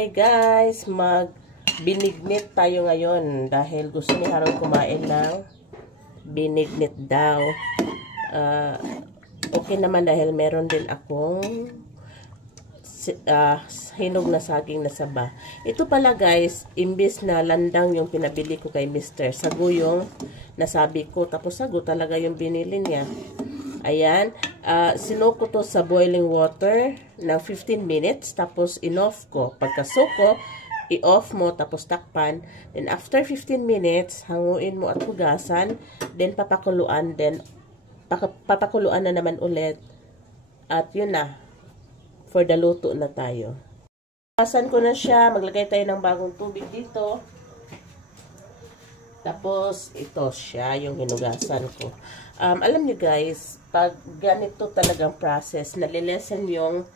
Hi guys, binignit tayo ngayon dahil gusto ni Harold kumain ng binignit daw. Okay naman dahil meron din akong hinog na saging na saba. Ito pala guys, imbis na landang yung pinabili ko kay Mr. Sago yung nasabi ko. Tapos sago talaga yung binili niya. Ayan, sinuko to sa boiling water ng 15 minutes. Tapos in-off ko. Pagkasuko, i-off mo. Tapos takpan. Then after 15 minutes, hanguin mo at hugasan. Then papakuluan. Then papakuluan na naman ulit. At yun na. For the luto na tayo. Hugasan ko na siya. Maglagay tayo ng bagong tubig dito. Tapos, ito siya, yung hinugasan ko. Alam niyo guys, pag ganito talagang process, nalilesen yung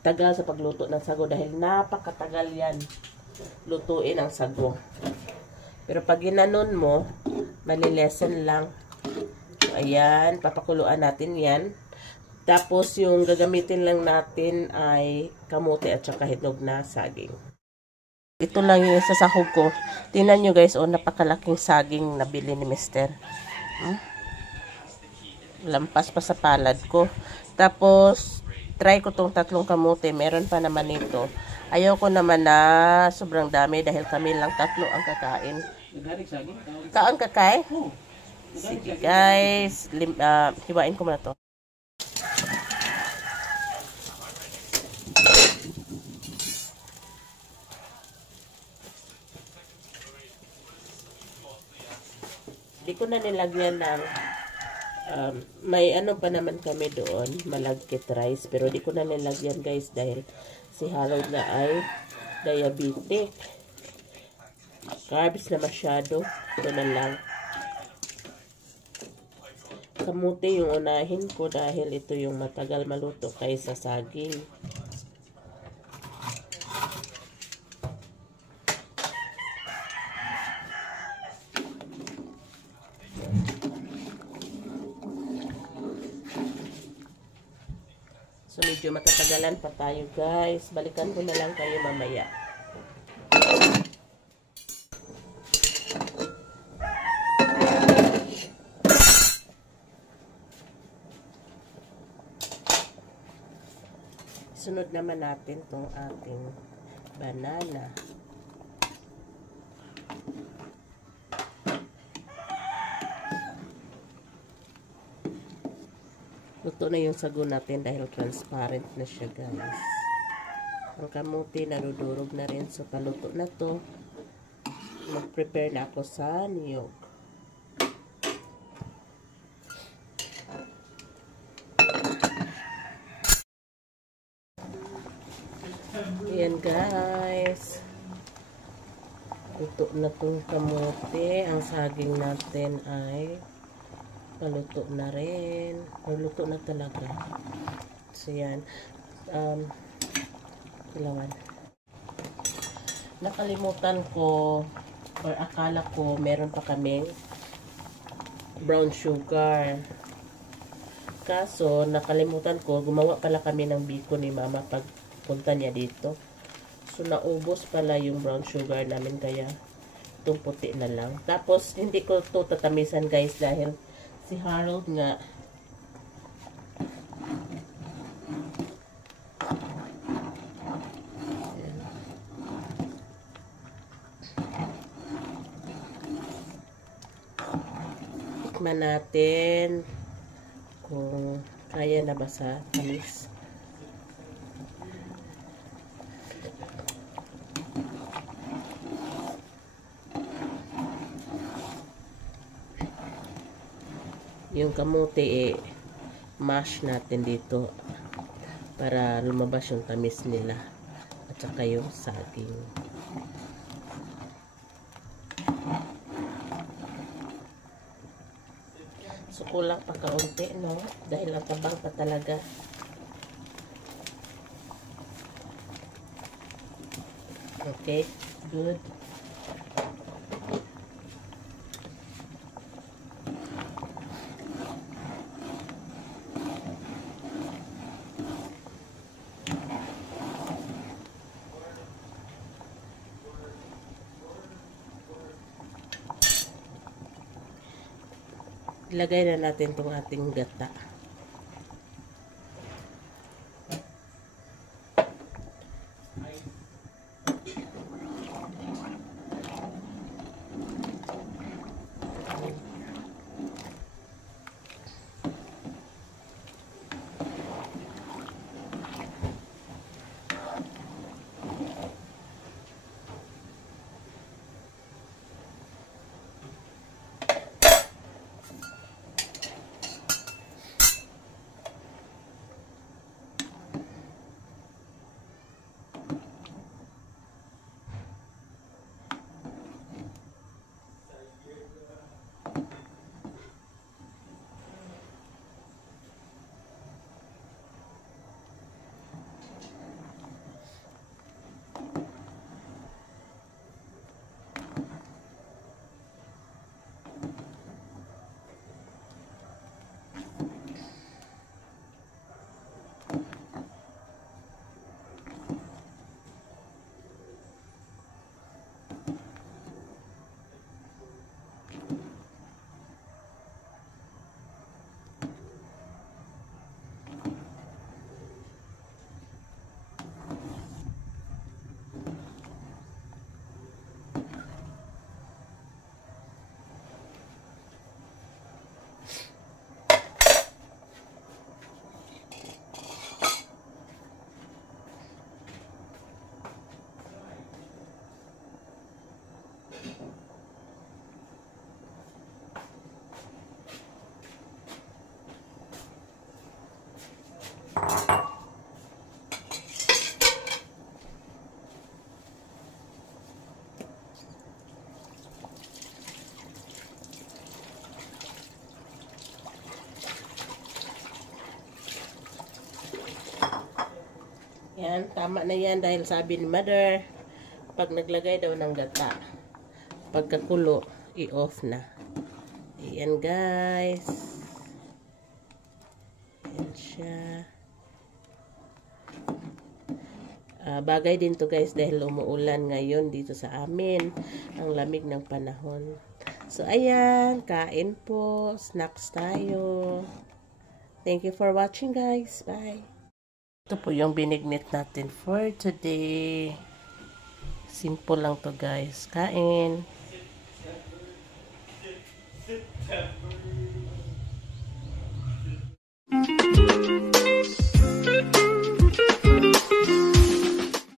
tagal sa pagluto ng sago dahil napakatagal yan lutuin ang sago. Pero pag ginanon mo, malilesen lang. So, ayan, papakuluan natin yan. Tapos, yung gagamitin lang natin ay kamote at saka hinog na saging. Ito lang yung sasahog ko. Tingnan nyo guys, napakalaking saging nabili ni Mr. Lampas pa sa palad ko. Tapos, try ko tong 3 kamote. Meron pa naman ito. Ayaw ko naman na sobrang dami dahil kami lang 3 ang kakain. Kaang kakay? Sige guys, hiwain ko muna to. Di ko na nilagyan ng may ano pa naman kami doon, malagkit rice, pero di ko na nilagyan guys dahil si Harold na ay diabetic. Carbs na masyado. Ito na lang. Kamote yung unahin ko dahil ito yung matagal maluto kaysa saging. So, medyo matatagalan pa tayo, guys. Balikan ko na lang kayo mamaya. Sunod naman natin tong ating banana. Luto na yung sago natin dahil transparent na siya guys. Ang kamuti narudurog na rin. So paluto na to. Mag-prepare na ako sa niyog. Ayan guys. Luto na tong kamuti. Ang saging natin ay paluto na rin. Paluto na talaga. So, yan. Kailangan. Nakalimutan ko or akala ko meron pa kaming brown sugar. Kaso, nakalimutan ko, gumawa pala kami ng biko ni mama pag punta niya dito. So, naubos pala yung brown sugar namin kaya itong puti na lang. Tapos, hindi ko to tatamisan guys dahil si Harold nga tikman natin kung kaya na ba sa tamis. Yung kamote mash natin dito para lumabas yung tamis nila at saka yung saging. So kulang pa kaunti, no? Dahil ang tabang pa talaga. Okay, good. Ilagay na natin itong ating gata. Yan, tama na yan dahil sabi ni Mother, pag naglagay daw ng gata, pagkakulo, i-off na. Ayan guys. Ayan siya. Bagay din to guys dahil umuulan ngayon dito sa amin. Ang lamig ng panahon. So ayan, kain po. Snacks tayo. Thank you for watching guys. Bye. Ito po yung binignit natin for today. Simple lang to guys. Kain.